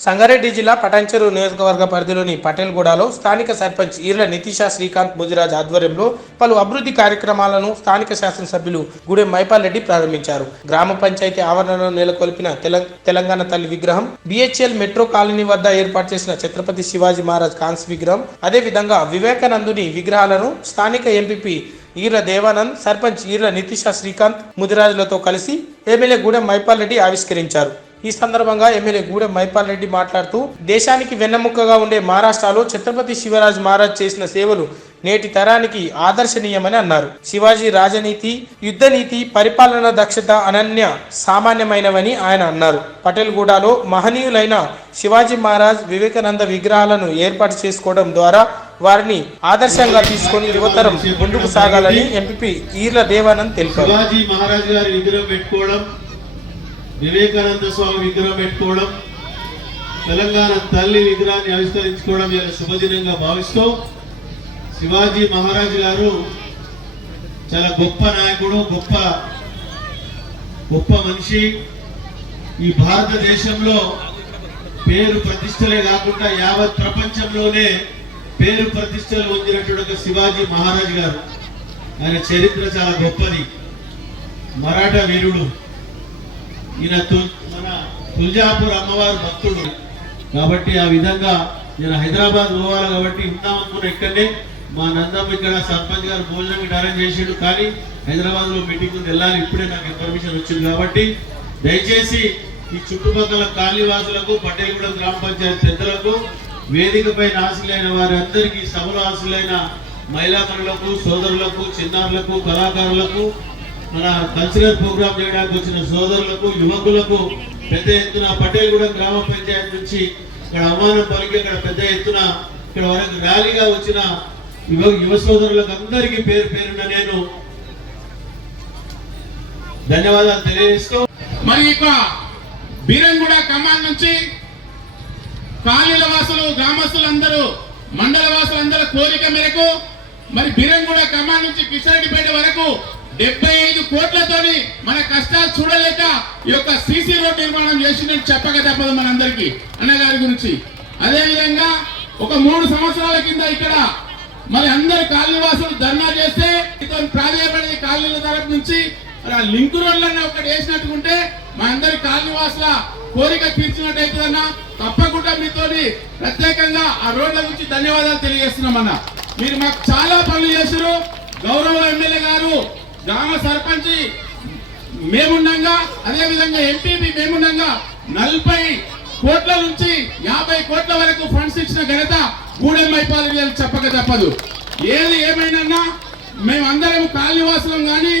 సంగారెడ్డి జిల్లా పటాన్చెరు నియోజకవర్గ పరిధిలోని పటేల్గూడలో స్థానిక సర్పంచ్ ఈర్ల నితీషా శ్రీకాంత్ ముదిరాజ్ ఆధ్వర్యంలో పలు అభివృద్ధి కార్యక్రమాలను స్థానిక శాసనసభ్యులు గూడెం మైపాల్ రెడ్డి ప్రారంభించారు. గ్రామ పంచాయతీ ఆవరణలో నెలకొల్పిన తెలం- తెలంగాణ తల్లి విగ్రహం బిహెచ్ఎల్ మెట్రో కాలనీ వద్ద ఏర్పాటు చేసిన ఛత్రపతి శివాజీ మహారాజ్ కాన్స్ విగ్రహం అదే విధంగా వివేకానందుని విగ్రహాలను స్థానిక ఎంపీపీ ఈర్ల దేవానంద్ సర్పంచ్ ఈర్ల నితీషా శ్రీకాంత్ ముదిరాజులతో కలిసి ఎమ్మెల్యే గూడెం మైపాల్ రెడ్డి ఆవిష్కరించారు. ఈ సందర్భంగా ఎమ్మెల్యే గూడెం మైపాల్ రెడ్డి మాట్లాడుతూ దేశానికి వెన్నెముకగా ఉండే మహారాష్ట్రలో ఛత్రపతి శివరాజ్ మహారాజ్ చేసిన సేవలు నేటి తరానికి ఆదర్శనీయమని అన్నారు. శివాజీ రాజనీతి యుద్ధ నీతి పరిపాలన దక్షత అనన్య సామాన్యమైనవని ఆయన అన్నారు. పటేల్గూడలో మహనీయులైన శివాజీ మహారాజ్ వివేకానంద విగ్రహాలను ఏర్పాటు చేసుకోవడం ద్వారా వారిని ఆదర్శంగా తీసుకొని యువతరం ముందుకు సాగాలని ఎంపీ ఈర్ల దేవానంద్ తెలిపారు. శివాజీ మహారాజ్ గారి విగ్రహం పెట్టుకోవడం వివేకానంద స్వామి విగ్రహం పెట్టుకోవడం తెలంగాణ తల్లి విగ్రహాన్ని ఆవిష్కరించుకోవడం ఇలా శుభదినంగా భావిస్తూ శివాజీ మహారాజ్ గారు చాలా గొప్ప నాయకుడు గొప్ప గొప్ప మనిషి. ఈ భారతదేశంలో పేరు ప్రతిష్టలే కాకుండా యావత్ ప్రపంచంలోనే పేరు ప్రతిష్టలు పొందినటువంటి ఒక శివాజీ మహారాజ్ గారు. ఆయన చరిత్ర చాలా గొప్పది. మరాఠా వీరుడు. ఈయన మన తుల్జాపూర్ అమ్మవారు భక్తుడు. కాబట్టి ఆ విధంగా నేను హైదరాబాద్ పోవాలి కాబట్టి ఉందాం అనుకున్న ఇక్కడనే మా నందమ్మ ఇక్కడ సర్పంచ్ గారు భోజనం అరేంజ్ చేసిండు. కానీ హైదరాబాద్లో మీటింగ్ ఉంది వెళ్ళాలి. ఇప్పుడే నాకు ఇన్ఫర్మేషన్ వచ్చింది కాబట్టి దయచేసి ఈ చుట్టుపక్కల కాళీవాసులకు పటేల్గూడెం గ్రామ పంచాయతీ పెద్దలకు వేదికపై ఆశలైన వారి సభలో ఆశలైన మహిళామణులకు సోదరులకు చిన్నారులకు కళాకారులకు మన కల్చరల్ ప్రోగ్రామ్ చేయడానికి వచ్చిన సోదరులకు యువకులకు పెద్ద ఎత్తున పటేల్ పటేల్గూడెం గ్రామ పంచాయతీ నుంచి ఇక్కడ అవమానం పలికి ఇక్కడ పెద్ద ఎత్తున ఇక్కడ వరకు ర్యాలీగా వచ్చిన యువ యువ సోదరులకు అందరికీ పేరు పేరున నేను ధన్యవాదాలు తెలియజేస్తూ మరి ఇక బీరంగూడ కమాండ్ నుంచి కాళీల వాసులు గ్రామస్తులందరూ మండల వాసులందరూ కోరిక మేరకు మరి బీరంగూడ కమాండ్ నుంచి కిషన్రెడ్డిపేట వరకు డెబ్బై ఐదు కోట్లతోని మన కష్టాలు చూడలేక ఈ యొక్క సీసీ రోడ్ నిర్మాణం చేసినట్టు చెప్పక తప్పదు మనందరికీ. అన్నగారి గురించి. అదేవిధంగా ఒక మూడు సంవత్సరాల కింద ఇక్కడ మరి అందరు కాలనీవాసులు ధర్నా చేస్తే ఇతను ప్రాధాన్యపడేది కాలనీల తరపు నుంచి మరి ఆ లింక్ రోడ్లన్న ఒకటి వేసినట్టుకుంటే మా అందరి కాలనీవాసుల కోరిక తీర్చినట్టు తప్పకుండా మీతోని ప్రత్యేకంగా ఆ రోడ్ల గురించి ధన్యవాదాలు తెలియజేస్తున్నామన్న. మీరు మాకు చాలా పనులు చేశారు. గౌరవ ఎమ్మెల్యే గారు గ్రామ సర్పంచ్ మేముండగా అదే విధంగా ఎంపీపీ మేముండగా నలభై కోట్ల నుంచి యాభై కోట్ల వరకు ఫండ్స్ ఇచ్చిన ఘనత గూడెం చెప్పక తప్పదు. ఏది ఏమైనా మేమందరం కాలనివాసులం కానీ